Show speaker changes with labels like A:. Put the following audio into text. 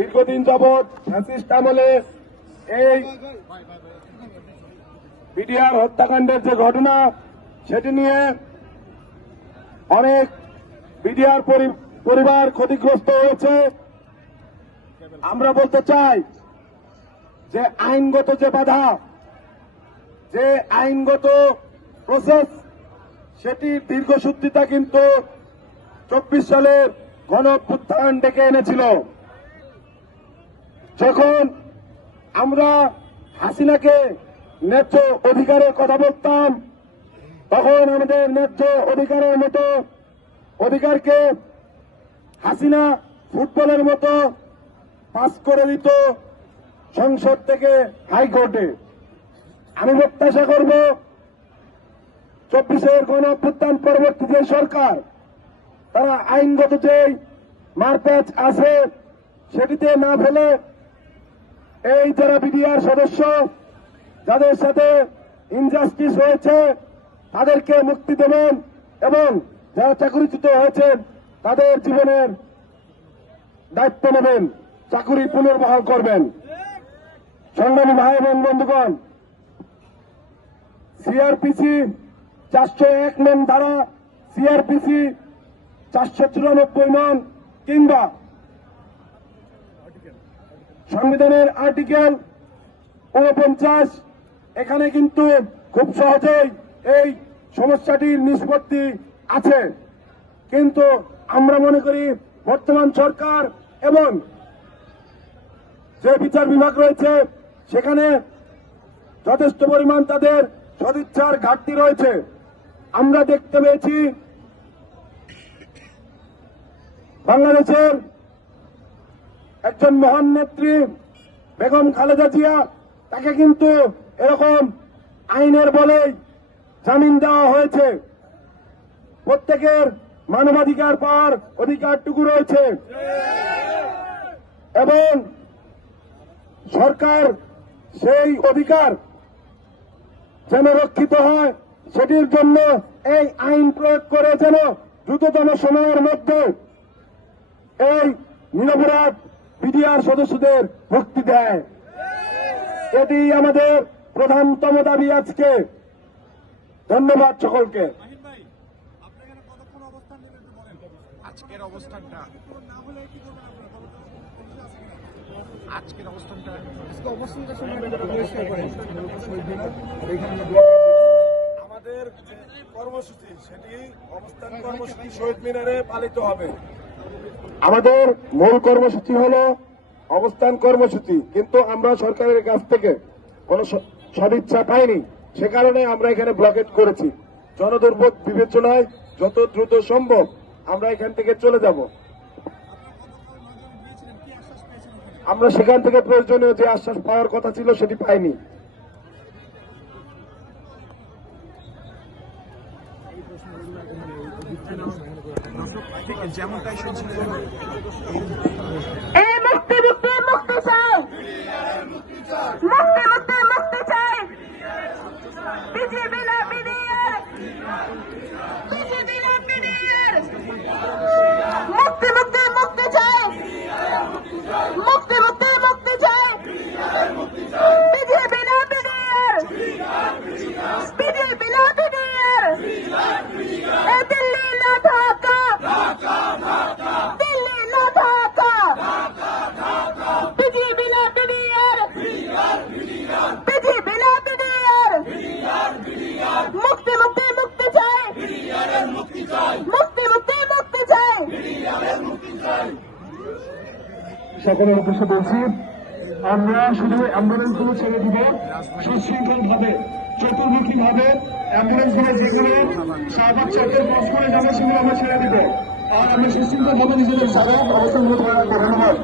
A: দীর্ঘদিন যাবৎ ফ্যাসিস্ট আমলে এই বিডিআর হত্যাকাণ্ডের যে ঘটনা, সেটি নিয়ে অনেক বিডিআর পরিবার ক্ষতিগ্রস্ত হয়েছে। আমরা বলতে চাই যে আইনগত যে বাধা, যে আইনগত প্রসেস সেটির দীর্ঘসূত্রিতা কিন্তু চব্বিশ সালের গণ ডেকে এনেছিল। যখন আমরা হাসিনাকে ন্যায্য অধিকারের কথা বলতাম, তখন আমাদের ন্যায্য অধিকারের মতো অধিকারকে হাসিনা ফুটবলের মতো পাস করে দিত সংসদ থেকে হাইকোর্টে। আমি প্রত্যাশা করব চব্বিশের গণ অভ্যুত্থান পরবর্তী যে সরকার, তারা আইনগত যে মারপ্যাচ আছে, সেটিতে না ফেলে এই যারা বিডিআর সদস্য, যাদের সাথে ইনজাস্টিস হয়েছে, তাদেরকে মুক্তি দেবেন এবং যারা চাকরিচ্যুত হয়েছেন, তাদের জীবনের দায়িত্ব নেবেন, চাকুরি পুনর্বহাল করবেন। সংগ্রামী ভাই এবং বন্ধুগণ সিআরপিসি চারশো এক নন ধারা সিআরপিসি চারশো চুরানব্বই নন কিংবা সংবিধানের আর্টিকেল উনপঞ্চাশ এখানে কিন্তু খুব সহজেই এই সমস্যাটির নিষ্পত্তি আছে। কিন্তু আমরা মনে করি বর্তমান সরকার এবং যে বিচার বিভাগ রয়েছে, সেখানে যথেষ্ট পরিমাণ তাদের সদিচ্ছার ঘাটতি রয়েছে। আমরা দেখতে পেয়েছি বাংলাদেশের একজন মহান নেত্রী, বেগম খালেদা জিয়া, তাকে কিন্তু এরকম আইনের বলে জামিন দেওয়া হয়েছে। প্রত্যেকের মানবাধিকার পাওয়ার অধিকারটুকু রয়েছে। এবং সরকার সেই অধিকার যেন রক্ষিত হয়, সেটির জন্য এই আইন প্রয়োগ করে যেন দ্রুততম সময়ের মধ্যে এই নিরপরাধ বিডিআর সদস্যদের মুক্তি দেয়। এটি আমাদের প্রধানতম দাবি আজকে। ধন্যবাদ সকলকে।
B: আজকের অবস্থানটা। আজকের অবস্থানটা
A: আমাদের কর্মসূচি সেটি অবস্থান কর্মসূচি শহীদ মিনারে পালিত হবে। আমাদের মূল কর্মসূচি হল অবস্থান কর্মসূচি, কিন্তু আমরা সরকারের কাছ থেকে কোনো সদিচ্ছা পাইনি। সে কারণে আমরা এখানে ব্লকেট করেছি। জনদুর্ভোগ বিবেচনায় যত দ্রুত সম্ভব আমরা এখান থেকে চলে যাব। আমরা সেখান থেকে প্রয়োজনীয় যে আশ্বাস পাওয়ার কথা ছিল সেটি পাইনি।
B: যেমনটাই শুনছিলেন
A: সকলের উদ্দেশ্যে বলছি, আমরা শুধু অ্যাম্বুলেন্সগুলো ছেড়ে দিব সুশৃঙ্খল ভাবে চতুর্মুখী ভাবে অ্যাম্বুলেন্সগুলো যেগুলো শাহবাগ চক্রের ক্রস করে যাবে সেগুলো আমরা ছেড়ে দিব। আর আমরা সুশৃঙ্খল ভাবে নিজেদের সাধারণ অবস্থান ধন্যবাদ।